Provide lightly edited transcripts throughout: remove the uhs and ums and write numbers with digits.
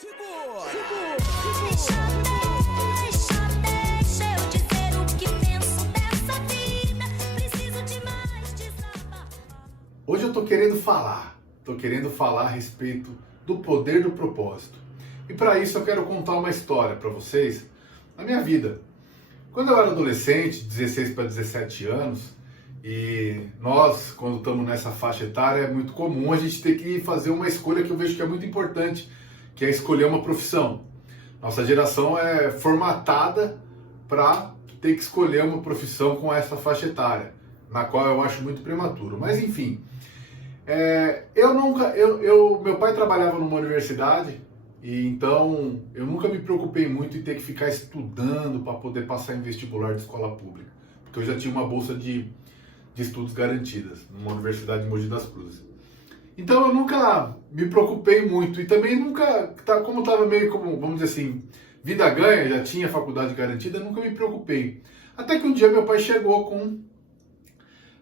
Segura! Deixa eu dizer o que penso dessa vida. Preciso de mais desabafar. Hoje eu tô querendo falar a respeito do poder do propósito. E para isso eu quero contar uma história para vocês da minha vida. Quando eu era adolescente, 16 para 17 anos, e nós, quando estamos nessa faixa etária, é muito comum a gente ter que fazer uma escolha que eu vejo que é muito importante, que é escolher uma profissão. Nossa geração é formatada para ter que escolher uma profissão com essa faixa etária, na qual eu acho muito prematuro. Mas enfim, meu pai trabalhava numa universidade, e então eu nunca me preocupei muito em ter que ficar estudando para poder passar em vestibular de escola pública, porque eu já tinha uma bolsa de estudos garantidas numa universidade de Mogi das Cruzes. Então eu nunca me preocupei muito e também nunca, como estava meio como, vamos dizer assim, vida ganha, já tinha faculdade garantida, nunca me preocupei. Até que um dia meu pai chegou com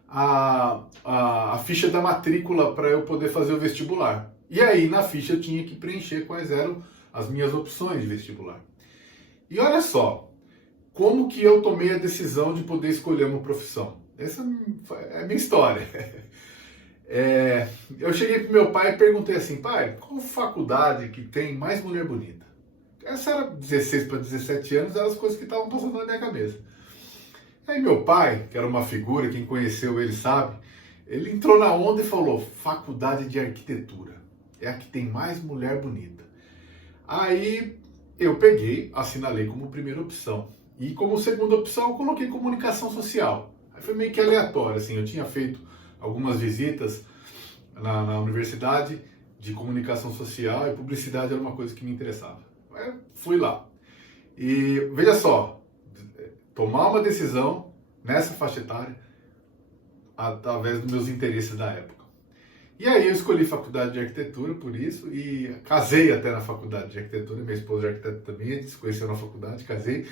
a ficha da matrícula para eu poder fazer o vestibular. E aí na ficha eu tinha que preencher quais eram as minhas opções de vestibular. E olha só, como que eu tomei a decisão de poder escolher uma profissão. Essa é a minha história. Eu cheguei pro meu pai e perguntei assim, pai, qual faculdade que tem mais mulher bonita? Essa era 16 para 17 anos, eram as coisas que estavam passando na minha cabeça. Aí meu pai, que era uma figura, quem conheceu ele sabe, ele entrou na onda e falou, faculdade de arquitetura, é a que tem mais mulher bonita. Aí eu peguei, assinalei como primeira opção. E como segunda opção eu coloquei comunicação social. Aí foi meio que aleatório, assim, eu tinha feito algumas visitas na universidade de comunicação social e publicidade era uma coisa que me interessava. Aí fui lá. E veja só, tomar uma decisão nessa faixa etária através dos meus interesses da época. E aí eu escolhi faculdade de arquitetura por isso e casei até na faculdade de arquitetura, minha esposa é arquiteta também, a gente se conheceu na faculdade, casei,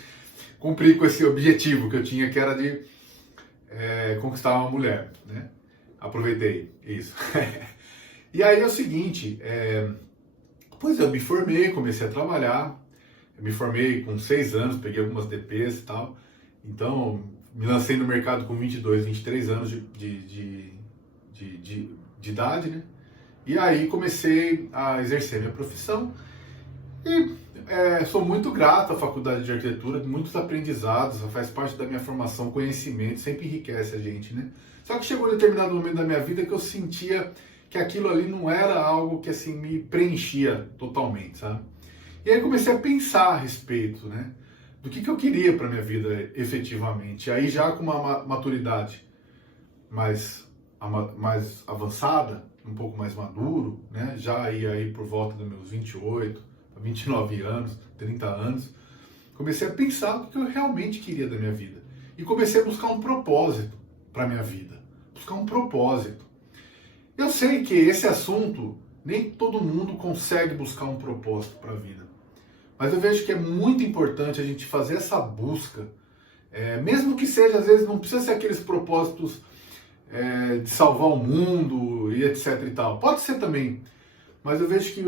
cumpri com esse objetivo que eu tinha, que era de conquistar uma mulher, né? Aproveitei isso. E aí é o seguinte, pois eu me formei, comecei a trabalhar, eu me formei com 6 anos, peguei algumas DPs e tal, então me lancei no mercado com 22, 23 anos de idade, né? E aí comecei a exercer minha profissão e sou muito grato à faculdade de arquitetura, muitos aprendizados, faz parte da minha formação, conhecimento, sempre enriquece a gente, né? Só que chegou um determinado momento da minha vida que eu sentia que aquilo ali não era algo que assim me preenchia totalmente, sabe? E aí comecei a pensar a respeito, né? Do que eu queria para minha vida efetivamente. Aí já com uma maturidade mais avançada, um pouco mais maduro, né? Já aí por volta dos meus 28, 29 anos, 30 anos, comecei a pensar o que eu realmente queria da minha vida. E comecei a buscar um propósito para a minha vida. Buscar um propósito. Eu sei que esse assunto, nem todo mundo consegue buscar um propósito para a vida. Mas eu vejo que é muito importante a gente fazer essa busca, mesmo que seja, às vezes, não precisa ser aqueles propósitos de salvar o mundo e etc e tal. Pode ser também. Mas eu vejo que,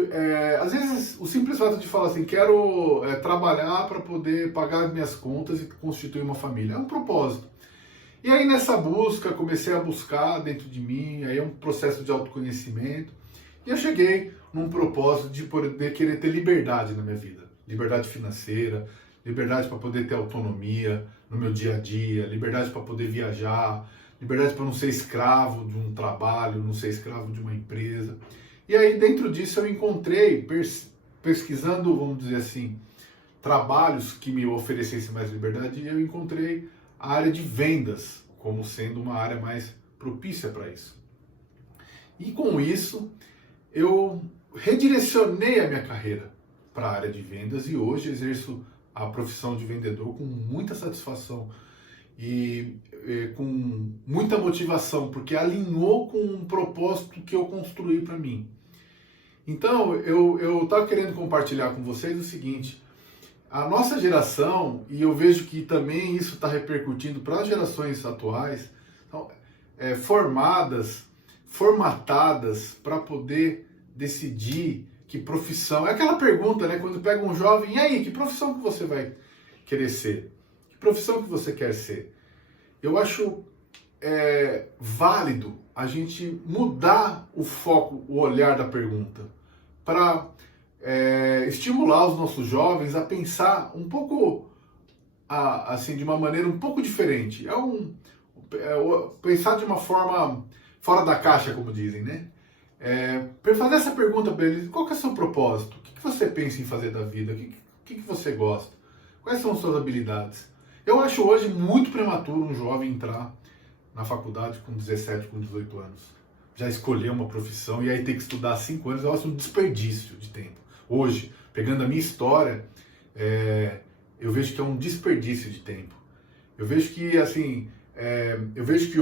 às vezes, o simples fato de falar assim, quero trabalhar para poder pagar as minhas contas e constituir uma família, é um propósito. E aí nessa busca, comecei a buscar dentro de mim, aí é um processo de autoconhecimento, e eu cheguei num propósito de poder querer ter liberdade na minha vida. Liberdade financeira, liberdade para poder ter autonomia no meu dia a dia, liberdade para poder viajar, liberdade para não ser escravo de um trabalho, não ser escravo de uma empresa. E aí dentro disso eu encontrei, pesquisando, vamos dizer assim, trabalhos que me oferecessem mais liberdade, e eu encontrei a área de vendas como sendo uma área mais propícia para isso. E com isso, eu redirecionei a minha carreira para a área de vendas e hoje exerço a profissão de vendedor com muita satisfação e com muita motivação, porque alinhou com um propósito que eu construí para mim. Então, eu estava querendo compartilhar com vocês o seguinte, a nossa geração, e eu vejo que também isso está repercutindo para as gerações atuais, então, formatadas para poder decidir que profissão. É aquela pergunta, né? Quando pega um jovem, e aí, que profissão que você vai querer ser? Que profissão que você quer ser? Eu acho válido a gente mudar o foco, o olhar da pergunta, para estimular os nossos jovens a pensar um pouco, assim, de uma maneira um pouco diferente. Pensar de uma forma fora da caixa, como dizem, né? Fazer essa pergunta para eles: qual que é o seu propósito? O que você pensa em fazer da vida? O que você gosta? Quais são as suas habilidades? Eu acho hoje muito prematuro um jovem entrar na faculdade com 17, com 18 anos. Já escolher uma profissão e aí ter que estudar 5 anos. Eu acho um desperdício de tempo. Hoje, pegando a minha história, eu vejo que é um desperdício de tempo. Eu vejo que, assim,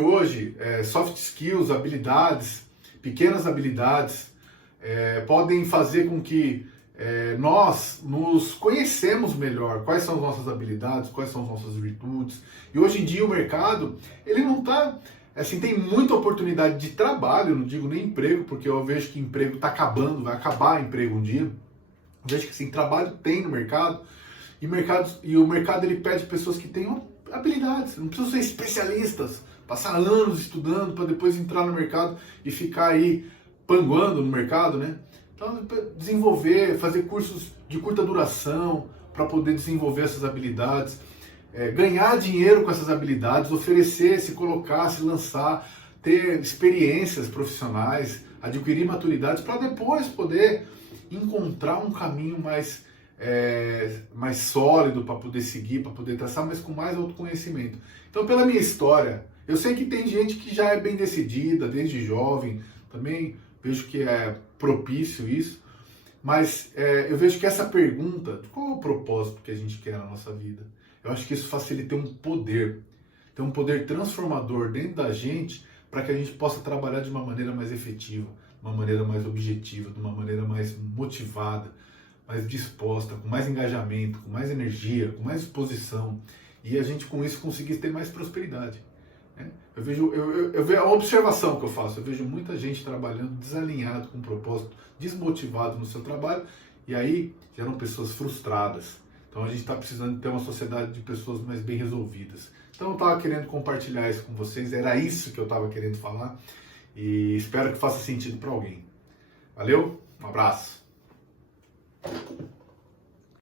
hoje soft skills, habilidades, pequenas habilidades, podem fazer com que nós nos conhecemos melhor, quais são as nossas habilidades, quais são as nossas virtudes. E hoje em dia o mercado, ele não está, assim, tem muita oportunidade de trabalho, eu não digo nem emprego, porque eu vejo que emprego está acabando, vai acabar emprego um dia. Eu vejo que, assim, trabalho tem no mercado, e o mercado ele pede pessoas que tenham habilidades, não precisam ser especialistas, passar anos estudando para depois entrar no mercado e ficar aí panguando no mercado, né? Então, desenvolver, fazer cursos de curta duração para poder desenvolver essas habilidades, ganhar dinheiro com essas habilidades, oferecer, se colocar, se lançar, ter experiências profissionais, adquirir maturidade para depois poder encontrar um caminho mais sólido para poder seguir, para poder traçar, mas com mais autoconhecimento. Então, pela minha história, eu sei que tem gente que já é bem decidida, desde jovem, também vejo que é propício isso, mas eu vejo que essa pergunta, qual é o propósito que a gente quer na nossa vida? Eu acho que isso facilita um poder, ter um poder transformador dentro da gente, para que a gente possa trabalhar de uma maneira mais efetiva, de uma maneira mais objetiva, de uma maneira mais motivada, mais disposta, com mais engajamento, com mais energia, com mais disposição, e a gente com isso conseguir ter mais prosperidade. Eu vejo a observação que eu faço, eu vejo muita gente trabalhando desalinhado com o propósito, desmotivado no seu trabalho, e aí geram pessoas frustradas. Então a gente está precisando ter uma sociedade de pessoas mais bem resolvidas. Então eu estava querendo compartilhar isso com vocês, era isso que eu estava querendo falar, e espero que faça sentido para alguém. Valeu, um abraço.